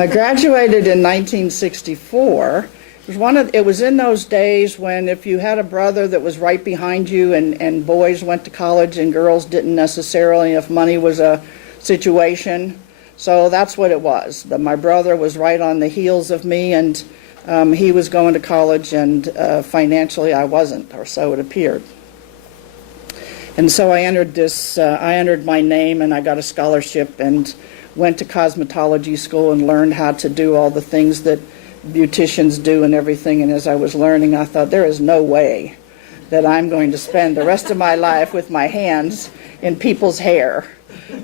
I graduated in 1964. It was in those days when if you had a brother that was right behind you and boys went to college and girls didn't necessarily, if money was a situation. So that's what it was. My brother was right on the heels of me, and he was going to college, and financially I wasn't, or so it appeared. And so I entered my name, and I got a scholarship and went to cosmetology school and learned how to do all the things that beauticians do and everything. And as I was learning, I thought, there is no way that I'm going to spend the rest of my life with my hands in people's hair.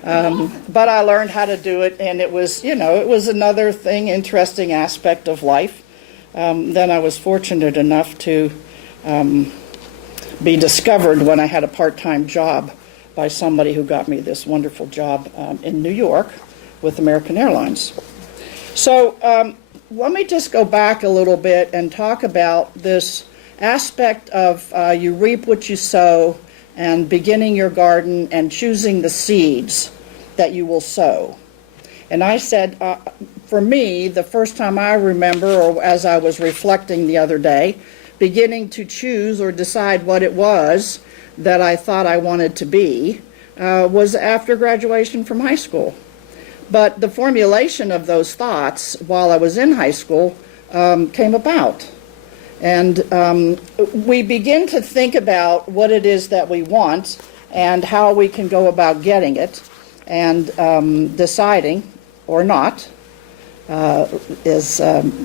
But I learned how to do it, and it was another thing, interesting aspect of life. Then I was fortunate enough to be discovered when I had a part-time job by somebody who got me this wonderful job in New York with American Airlines. So let me just go back a little bit and talk about this aspect of you reap what you sow, and beginning your garden and choosing the seeds that you will sow. And I said, for me, the first time I remember, or as I was reflecting the other day, beginning to choose or decide what it was that I thought I wanted to be was after graduation from high school. But the formulation of those thoughts while I was in high school came about. And we begin to think about what it is that we want and how we can go about getting it, and deciding or not, as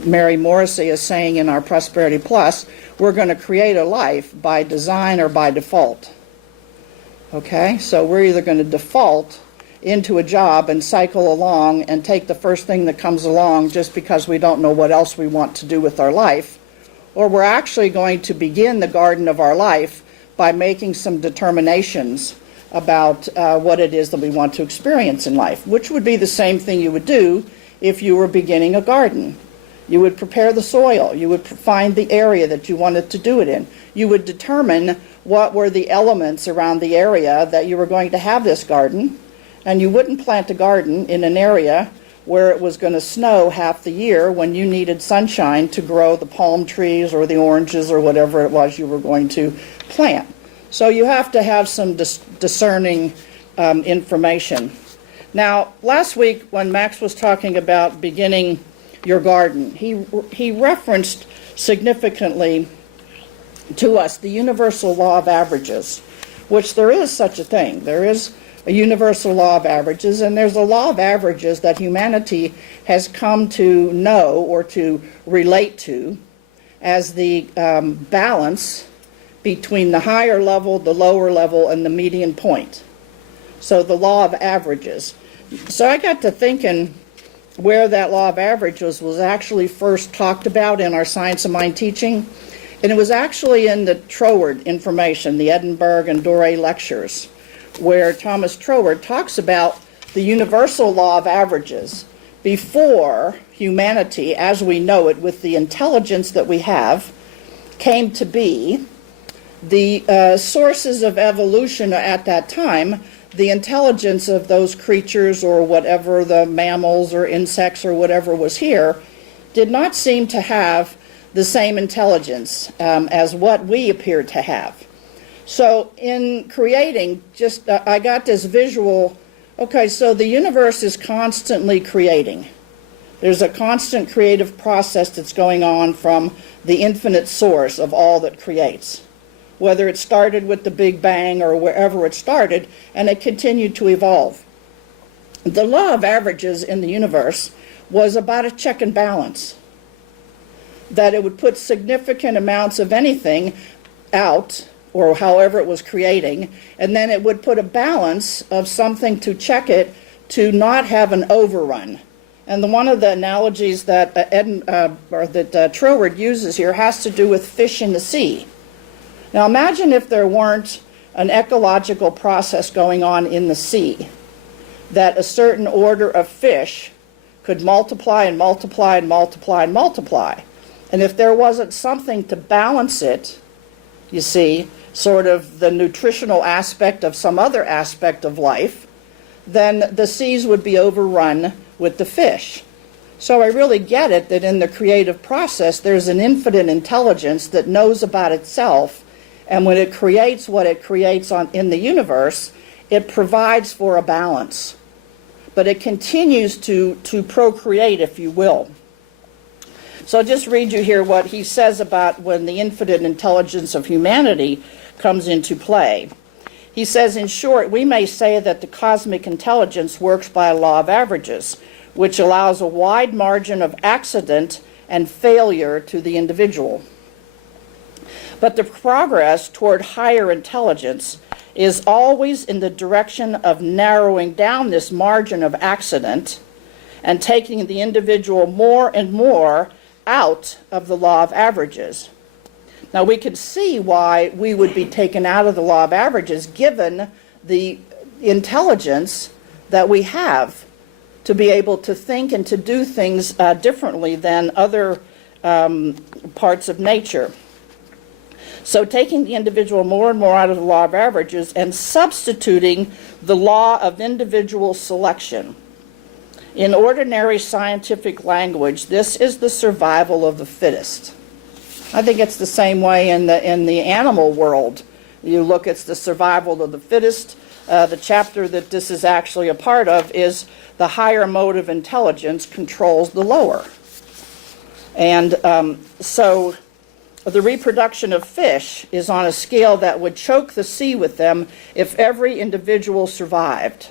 Mary Morrissey is saying in our Prosperity Plus, we're going to create a life by design or by default. Okay, so we're either going to default into a job and cycle along and take the first thing that comes along just because we don't know what else we want to do with our life, or we're actually going to begin the garden of our life by making some determinations about what it is that we want to experience in life, which would be the same thing you would do if you were beginning a garden. You would prepare the soil. You would find the area that you wanted to do it in. You would determine what were the elements around the area that you were going to have this garden, and you wouldn't plant a garden in an area where it was going to snow half the year when you needed sunshine to grow the palm trees or the oranges or whatever it was you were going to plant. So you have to have some discerning information. Now, last week when Max was talking about beginning your garden, he referenced significantly to us the universal law of averages, which there is such a thing. There is a universal law of averages, and there's a law of averages that humanity has come to know or to relate to as the balance between the higher level, the lower level, and the median point. So the law of averages. So I got to thinking where that law of averages was actually first talked about in our Science of Mind teaching, and it was actually in the Troward information, the Edinburgh and Doré lectures, where Thomas Troward talks about the universal law of averages. Before humanity, as we know it, with the intelligence that we have, came to be, the sources of evolution at that time, the intelligence of those creatures or whatever, the mammals or insects or whatever was here, did not seem to have the same intelligence as what we appeared to have. So in creating, I got this visual, okay, so the universe is constantly creating. There's a constant creative process that's going on from the infinite source of all that creates, whether it started with the Big Bang or wherever it started, and it continued to evolve. The law of averages in the universe was about a check and balance, that it would put significant amounts of anything out, or however it was creating, and then it would put a balance of something to check it to not have an overrun. And one of the analogies that Troward uses here has to do with fish in the sea. Now imagine if there weren't an ecological process going on in the sea, that a certain order of fish could multiply and multiply and multiply and multiply. And if there wasn't something to balance it, you see, sort of the nutritional aspect of some other aspect of life, then the seas would be overrun with the fish. So I really get it that in the creative process, there's an infinite intelligence that knows about itself, and when it creates what it creates in the universe, it provides for a balance. But it continues to procreate, if you will. So I'll just read you here what he says about when the infinite intelligence of humanity comes into play. He says, in short, we may say that the cosmic intelligence works by a law of averages, which allows a wide margin of accident and failure to the individual. But the progress toward higher intelligence is always in the direction of narrowing down this margin of accident and taking the individual more and more out of the law of averages. Now we can see why we would be taken out of the law of averages given the intelligence that we have to be able to think and to do things differently than other parts of nature. So taking the individual more and more out of the law of averages and substituting the law of individual selection. In ordinary scientific language, this is the survival of the fittest. I think it's the same way in the animal world. You look, it's the survival of the fittest. The chapter that this is actually a part of is the higher mode of intelligence controls the lower. And so the reproduction of fish is on a scale that would choke the sea with them if every individual survived.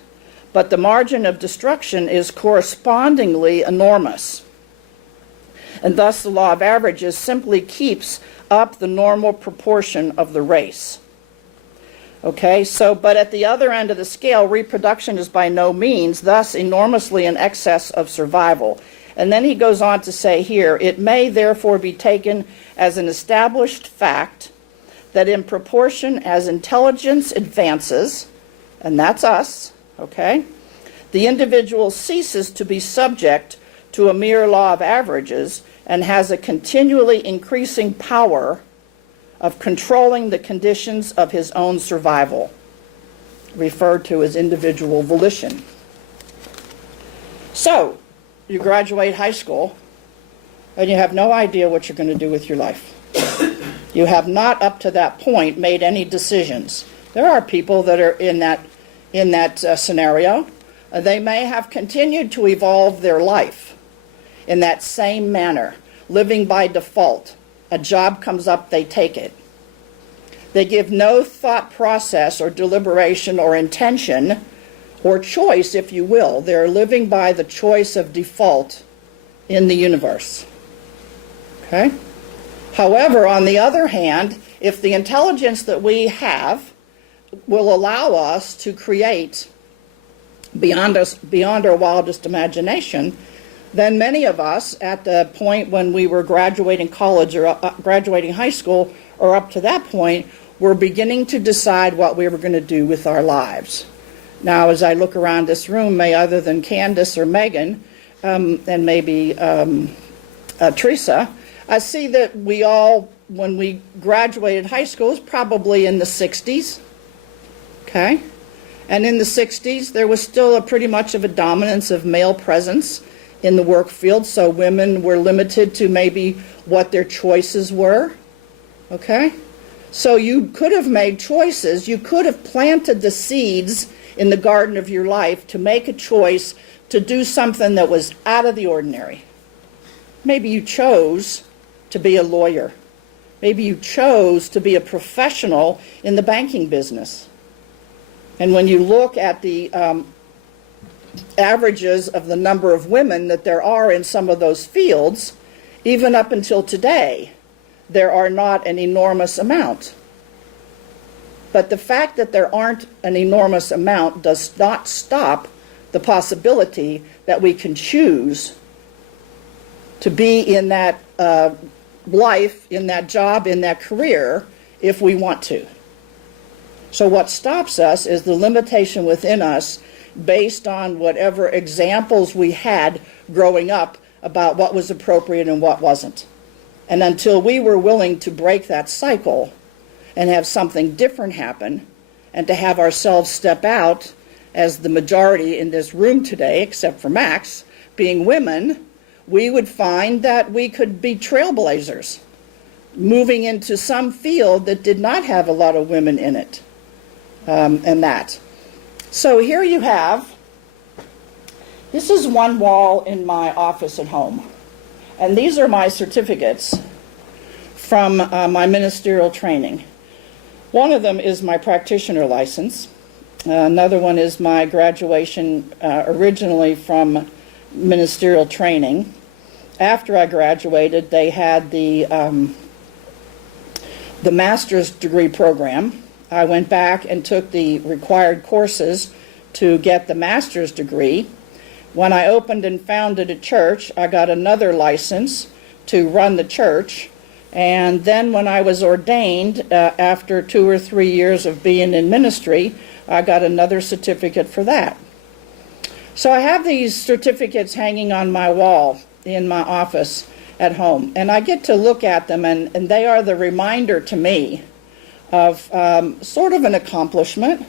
But the margin of destruction is correspondingly enormous. And thus the law of averages simply keeps up the normal proportion of the race. Okay, so, but at the other end of the scale, reproduction is by no means thus enormously in excess of survival. And then he goes on to say here, it may therefore be taken as an established fact that in proportion as intelligence advances, and that's us, okay, the individual ceases to be subject to a mere law of averages and has a continually increasing power of controlling the conditions of his own survival, referred to as individual volition. So, you graduate high school, and you have no idea what you're going to do with your life. You have not, up to that point, made any decisions. There are people that are in that scenario. They may have continued to evolve their life in that same manner, living by default. A job comes up, they take it. They give no thought process or deliberation or intention or choice, if you will. They're living by the choice of default in the universe. Okay? However, on the other hand, if the intelligence that we have will allow us to create beyond our wildest imagination, then many of us at the point when we were graduating college or graduating high school or up to that point were beginning to decide what we were going to do with our lives. Now, as I look around this room, other than Candace or Megan and maybe Teresa, I see that we all, when we graduated high school, was probably in the 60s, okay? And in the 60s, there was still pretty much of a dominance of male presence in the work field, so women were limited to maybe what their choices were, okay? So you could have made choices. You could have planted the seeds in the garden of your life to make a choice to do something that was out of the ordinary. Maybe you chose to be a lawyer. Maybe you chose to be a professional in the banking business. And when you look at the averages of the number of women that there are in some of those fields, even up until today, there are not an enormous amount. But the fact that there aren't an enormous amount does not stop the possibility that we can choose to be in that life, in that job, in that career, if we want to. So what stops us is the limitation within us based on whatever examples we had growing up about what was appropriate and what wasn't. And until we were willing to break that cycle and have something different happen, and to have ourselves step out as the majority in this room today, except for Max, being women, we would find that we could be trailblazers, moving into some field that did not have a lot of women in it, and that. So here you have, this is one wall in my office at home, and these are my certificates from my ministerial training. One of them is my practitioner license. Another one is my graduation originally from ministerial training. After I graduated, they had the master's degree program. I went back and took the required courses to get the master's degree. When I opened and founded a church, I got another license to run the church. And then when I was ordained, after 2 or 3 years of being in ministry, I got another certificate for that. So I have these certificates hanging on my wall in my office at home, and I get to look at them, and they are the reminder to me of sort of an accomplishment.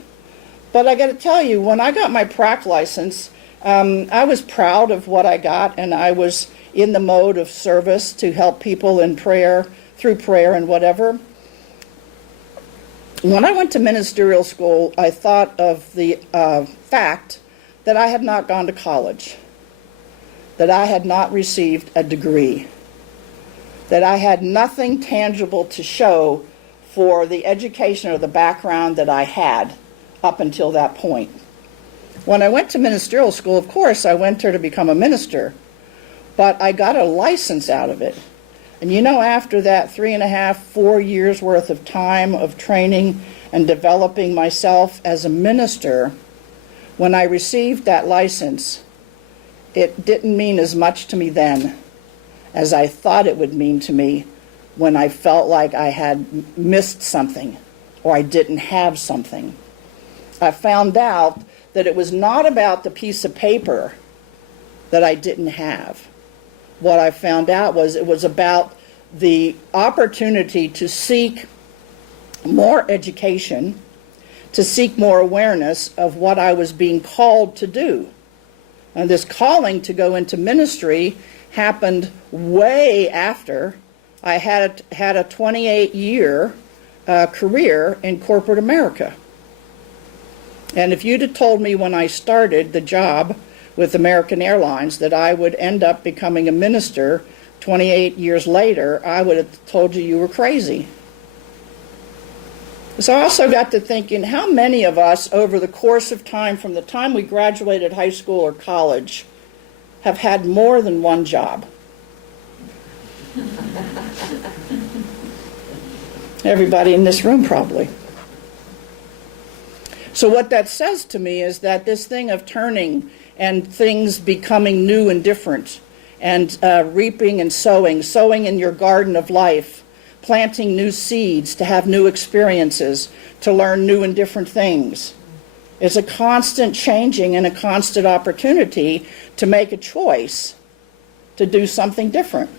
But I got to tell you, when I got my prac license, I was proud of what I got, and I was in the mode of service to help people in prayer, through prayer and whatever. When I went to ministerial school, I thought of the fact that I had not gone to college, that I had not received a degree, that I had nothing tangible to show for the education or the background that I had up until that point. When I went to ministerial school, of course, I went there to become a minister, but I got a license out of it. And you know, after that 3.5, 4 years worth of time of training and developing myself as a minister, when I received that license, it didn't mean as much to me then as I thought it would mean to me when I felt like I had missed something or I didn't have something. I found out that it was not about the piece of paper that I didn't have. What I found out was it was about the opportunity to seek more education, to seek more awareness of what I was being called to do. And this calling to go into ministry happened way after I had a 28-year career in corporate America. And if you'd have told me when I started the job with American Airlines that I would end up becoming a minister 28 years later, I would have told you were crazy. So I also got to thinking, how many of us over the course of time, from the time we graduated high school or college, have had more than one job? Everybody in this room probably. So what that says to me is that this thing of turning and things becoming new and different, and reaping and sowing in your garden of life, planting new seeds to have new experiences, to learn new and different things. It's a constant changing and a constant opportunity to make a choice to do something different.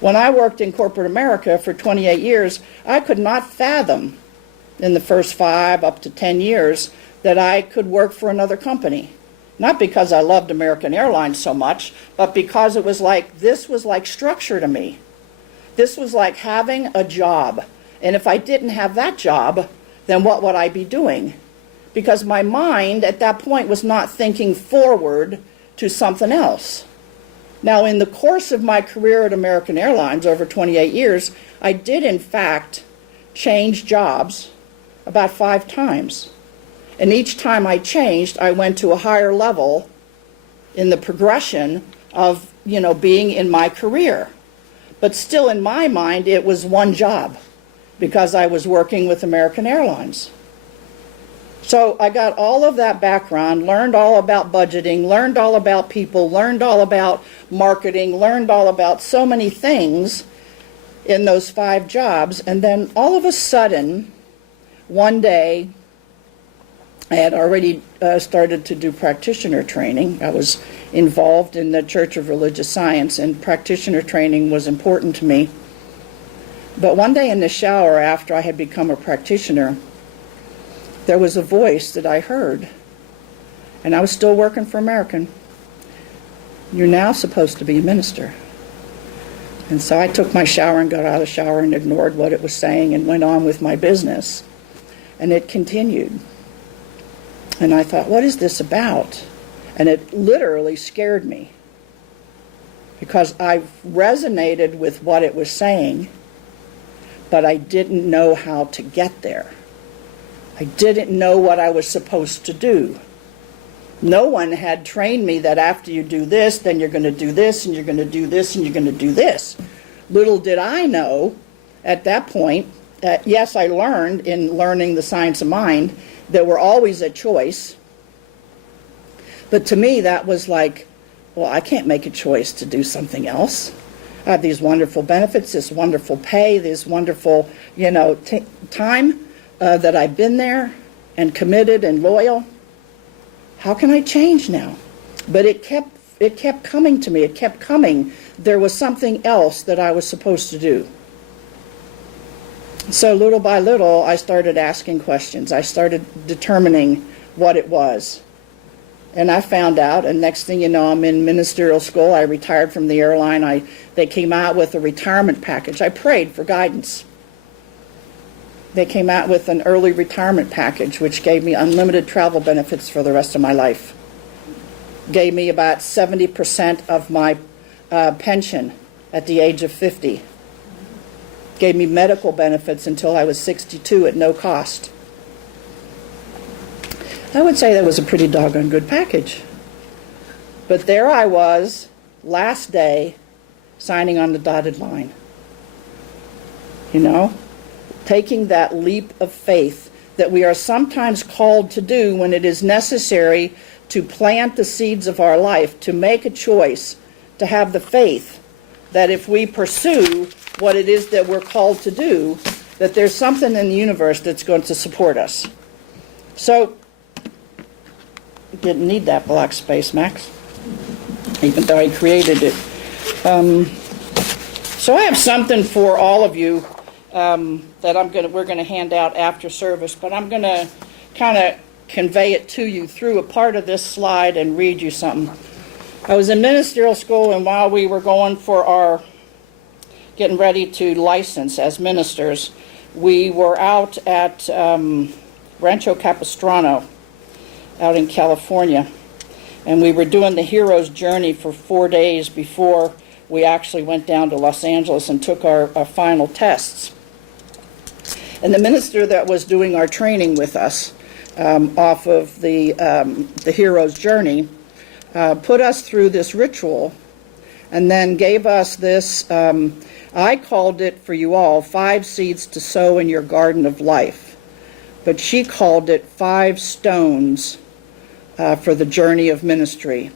When I worked in corporate America for 28 years, I could not fathom in the first 5 up to 10 years that I could work for another company. Not because I loved American Airlines so much, but because it was like, this was like structure to me. This was like having a job. And if I didn't have that job, then what would I be doing? Because my mind at that point was not thinking forward to something else. Now, in the course of my career at American Airlines over 28 years, I did in fact change jobs about 5 times. And each time I changed, I went to a higher level in the progression of, being in my career. But still in my mind, it was one job because I was working with American Airlines. So I got all of that background, learned all about budgeting, learned all about people, learned all about marketing, learned all about so many things in those 5 jobs. And then all of a sudden, one day, I had already started to do practitioner training. I was involved in the Church of Religious Science, and practitioner training was important to me. But one day in the shower after I had become a practitioner, there was a voice that I heard, and I was still working for American. You're now supposed to be a minister. And so I took my shower and got out of the shower and ignored what it was saying and went on with my business. And it continued. And I thought, what is this about? And it literally scared me, because I resonated with what it was saying, but I didn't know how to get there. I didn't know what I was supposed to do. No one had trained me that after you do this, then you're going to do this, and you're going to do this, and you're going to do this. Little did I know at that point, yes, I learned in learning the science of mind that we're always a choice. But to me, that was like, well, I can't make a choice to do something else. I have these wonderful benefits, this wonderful pay, this wonderful, time that I've been there and committed and loyal. How can I change now? But it kept coming to me. It kept coming. There was something else that I was supposed to do. So little by little, I started asking questions. I started determining what it was. And I found out, and next thing you know, I'm in ministerial school. I retired from the airline. They came out with a retirement package. I prayed for guidance. They came out with an early retirement package, which gave me unlimited travel benefits for the rest of my life. Gave me about 70% of my pension at the age of 50. Gave me medical benefits until I was 62 at no cost. I would say that was a pretty doggone good package. But there I was, last day, signing on the dotted line. Taking that leap of faith that we are sometimes called to do when it is necessary to plant the seeds of our life, to make a choice, to have the faith that if we pursue what it is that we're called to do, that there's something in the universe that's going to support us. So, didn't need that black space, Max, even though I created it. So I have something for all of you that we're going to hand out after service, but I'm going to kind of convey it to you through a part of this slide and read you something. I was in ministerial school, and while we were going for getting ready to license as ministers, we were out at Rancho Capistrano out in California, and we were doing the hero's journey for 4 days before we actually went down to Los Angeles and took our final tests. And the minister that was doing our training with us off of the hero's journey put us through this ritual, and then gave us this, I called it for you all, 5 seeds to sow in your garden of life. But she called it 5 stones for the journey of ministry.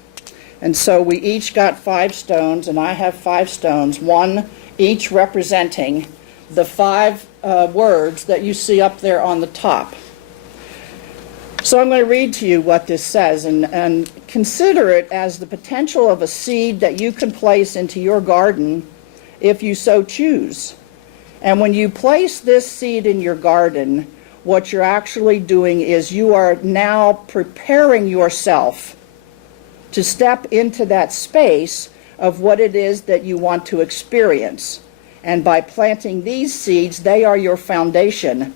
And so we each got 5 stones, and I have 5 stones, one each representing the 5 words that you see up there on the top. So I'm going to read to you what this says, and consider it as the potential of a seed that you can place into your garden if you so choose. And when you place this seed in your garden, what you're actually doing is you are now preparing yourself to step into that space of what it is that you want to experience. And by planting these seeds, they are your foundation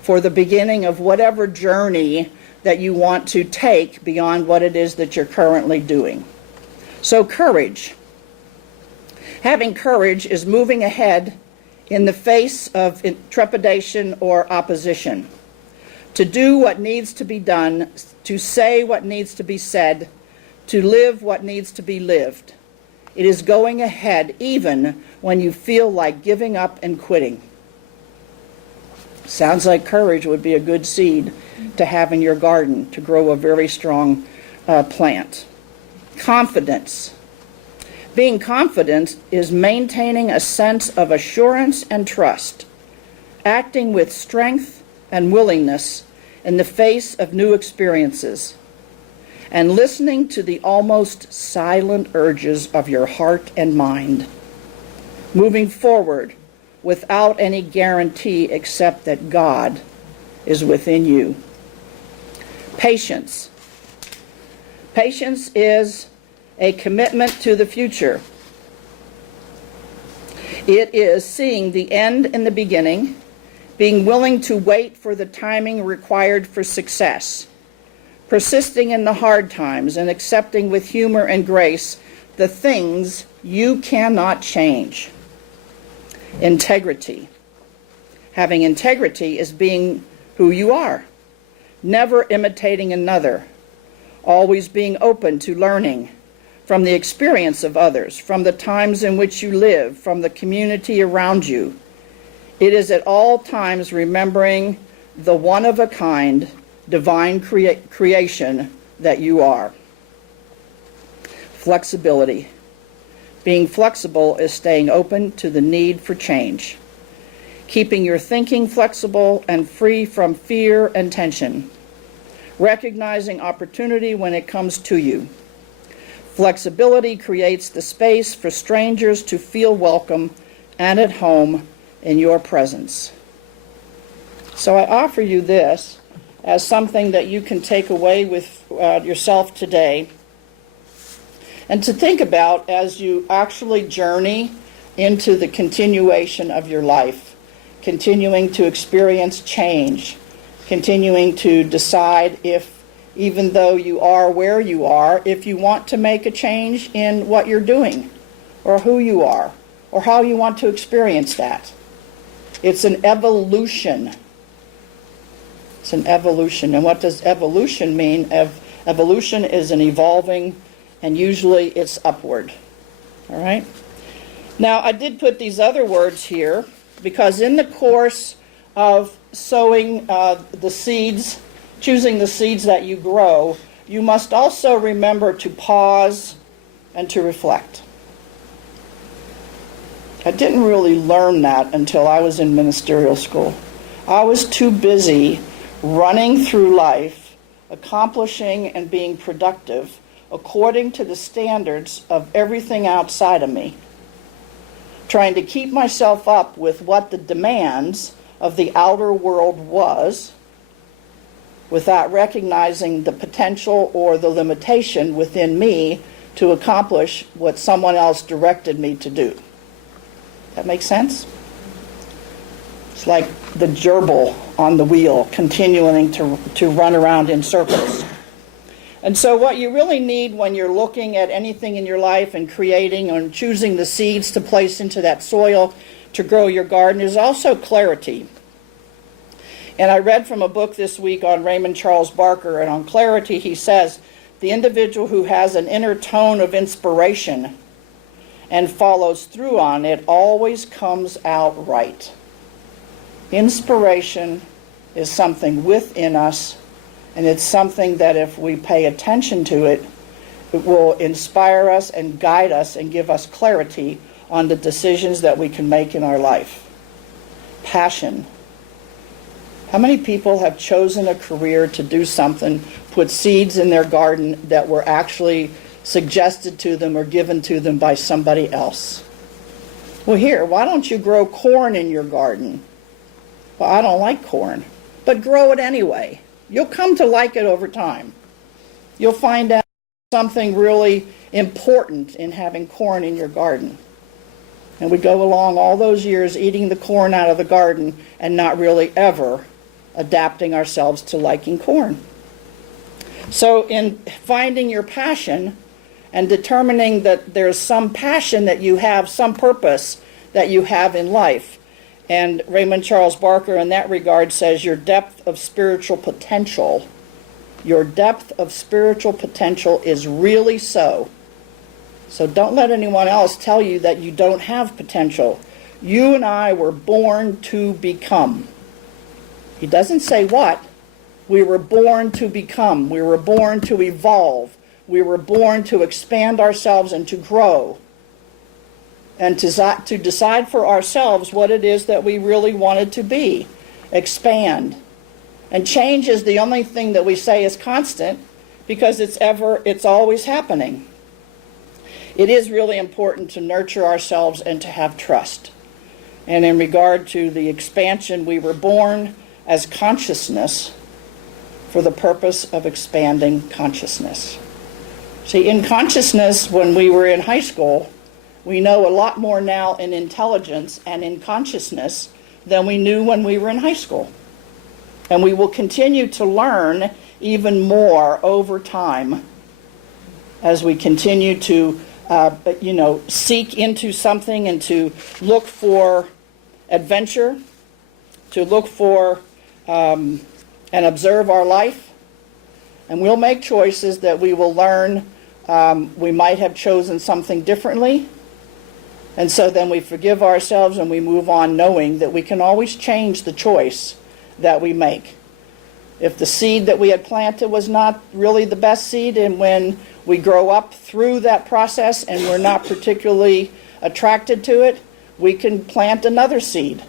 for the beginning of whatever journey that you want to take beyond what it is that you're currently doing. So courage. Having courage is moving ahead in the face of trepidation or opposition, to do what needs to be done, to say what needs to be said, to live what needs to be lived. It is going ahead even when you feel like giving up and quitting. Sounds like courage would be a good seed to have in your garden to grow a very strong plant. Confidence. Being confident is maintaining a sense of assurance and trust, acting with strength and willingness in the face of new experiences, and listening to the almost silent urges of your heart and mind, moving forward without any guarantee except that God is within you. Patience. Patience is a commitment to the future. It is seeing the end in the beginning, being willing to wait for the timing required for success, persisting in the hard times and accepting with humor and grace the things you cannot change. Integrity. Having integrity is being who you are, never imitating another, always being open to learning from the experience of others, from the times in which you live, from the community around you. It is at all times remembering the one-of-a-kind divine creation that you are. Flexibility. Being flexible is staying open to the need for change, keeping your thinking flexible and free from fear and tension, recognizing opportunity when it comes to you. Flexibility creates the space for strangers to feel welcome and at home in your presence. So I offer you this as something that you can take away with yourself today and to think about as you actually journey into the continuation of your life, continuing to experience change, continuing to decide if, even though you are where you are, if you want to make a change in what you're doing or who you are or how you want to experience that. It's an evolution. It's an evolution. And what does evolution mean? Evolution is an evolving, and usually it's upward. All right? Now, I did put these other words here because in the course of sowing the seeds, choosing the seeds that you grow, you must also remember to pause and to reflect. I didn't really learn that until I was in ministerial school. I was too busy running through life, accomplishing and being productive according to the standards of everything outside of me, trying to keep myself up with what the demands of the outer world was, without recognizing the potential or the limitation within me to accomplish what someone else directed me to do. That makes sense? It's like the gerbil on the wheel, continuing to run around in circles. And so what you really need when you're looking at anything in your life and creating and choosing the seeds to place into that soil to grow your garden is also clarity. And I read from a book this week on Raymond Charles Barker, and on clarity he says, the individual who has an inner tone of inspiration and follows through on it always comes out right. Inspiration is something within us, and it's something that if we pay attention to it, it will inspire us and guide us and give us clarity on the decisions that we can make in our life. Passion. How many people have chosen a career to do something, put seeds in their garden that were actually suggested to them or given to them by somebody else? Well, here, why don't you grow corn in your garden? Well, I don't like corn, but grow it anyway. You'll come to like it over time. You'll find out something really important in having corn in your garden. And we go along all those years eating the corn out of the garden and not really ever adapting ourselves to liking corn. So in finding your passion and determining that there's some passion that you have, some purpose that you have in life, and Raymond Charles Barker in that regard says your depth of spiritual potential, your depth of spiritual potential is really so. So don't let anyone else tell you that you don't have potential. You and I were born to become. He doesn't say what. We were born to become. We were born to evolve. We were born to expand ourselves and to grow. And to decide for ourselves what it is that we really wanted to be. Expand. And change is the only thing that we say is constant because it's always happening. It is really important to nurture ourselves and to have trust. And in regard to the expansion, we were born as consciousness for the purpose of expanding consciousness. See, in consciousness, when we were in high school, we know a lot more now in intelligence and in consciousness than we knew when we were in high school. And we will continue to learn even more over time as we continue to, seek into something and to look for adventure, to look for and observe our life. And we'll make choices that we will learn. We might have chosen something differently. And so then we forgive ourselves and we move on knowing that we can always change the choice that we make. If the seed that we had planted was not really the best seed, and when we grow up through that process and we're not particularly attracted to it, we can plant another seed.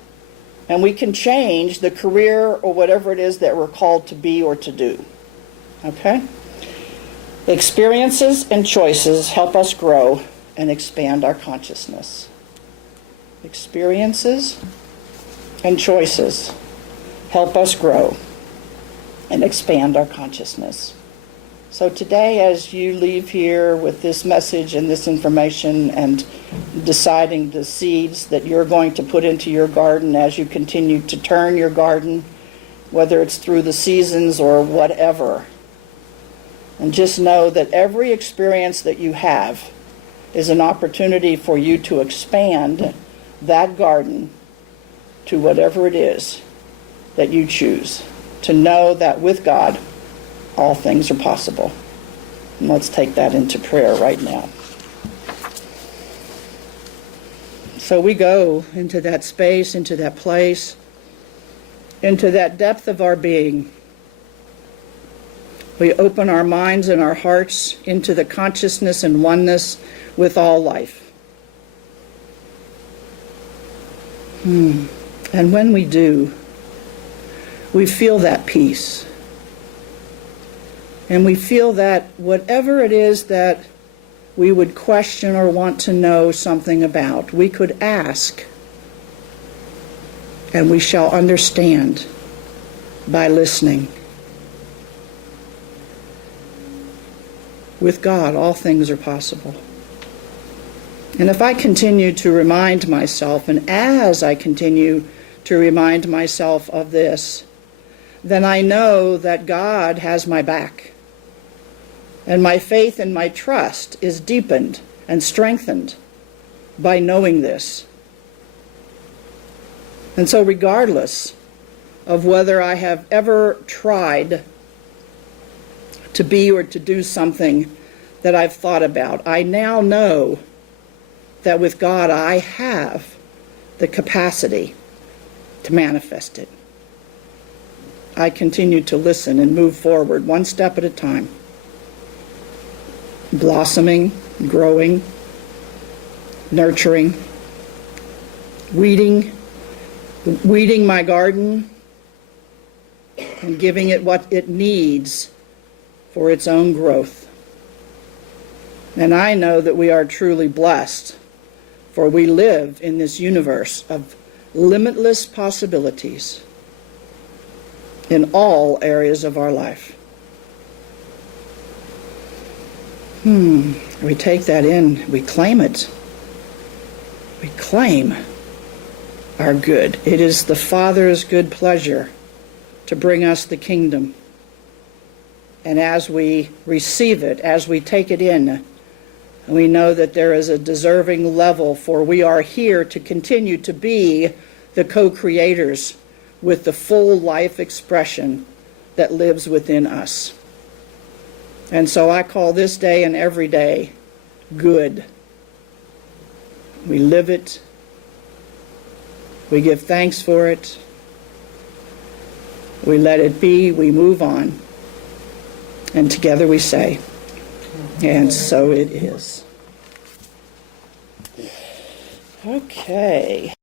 And we can change the career or whatever it is that we're called to be or to do. Okay? Experiences and choices help us grow and expand our consciousness. Experiences and choices help us grow and expand our consciousness. So today, as you leave here with this message and this information and deciding the seeds that you're going to put into your garden as you continue to turn your garden, whether it's through the seasons or whatever, and just know that every experience that you have is an opportunity for you to expand that garden to whatever it is that you choose. To know that with God, all things are possible. And let's take that into prayer right now. So we go into that space, into that place, into that depth of our being. We open our minds and our hearts into the consciousness and oneness with all life. And when we do, we feel that peace. And we feel that whatever it is that we would question or want to know something about, we could ask, and we shall understand by listening. With God, all things are possible. And if I continue to remind myself, and as I continue to remind myself of this, then I know that God has my back. And my faith and my trust is deepened and strengthened by knowing this. And so regardless of whether I have ever tried to be or to do something that I've thought about, I now know that with God I have the capacity to manifest it. I continue to listen and move forward one step at a time, blossoming, growing, nurturing, weeding my garden and giving it what it needs for its own growth. And I know that we are truly blessed, for we live in this universe of limitless possibilities in all areas of our life. We take that in, we claim it. We claim our good. It is the Father's good pleasure to bring us the kingdom. And as we receive it, as we take it in, we know that there is a deserving level, for we are here to continue to be the co-creators with the full life expression that lives within us. And so I call this day and every day good. We live it. We give thanks for it. We let it be. We move on. And together we say, and so it is. Okay.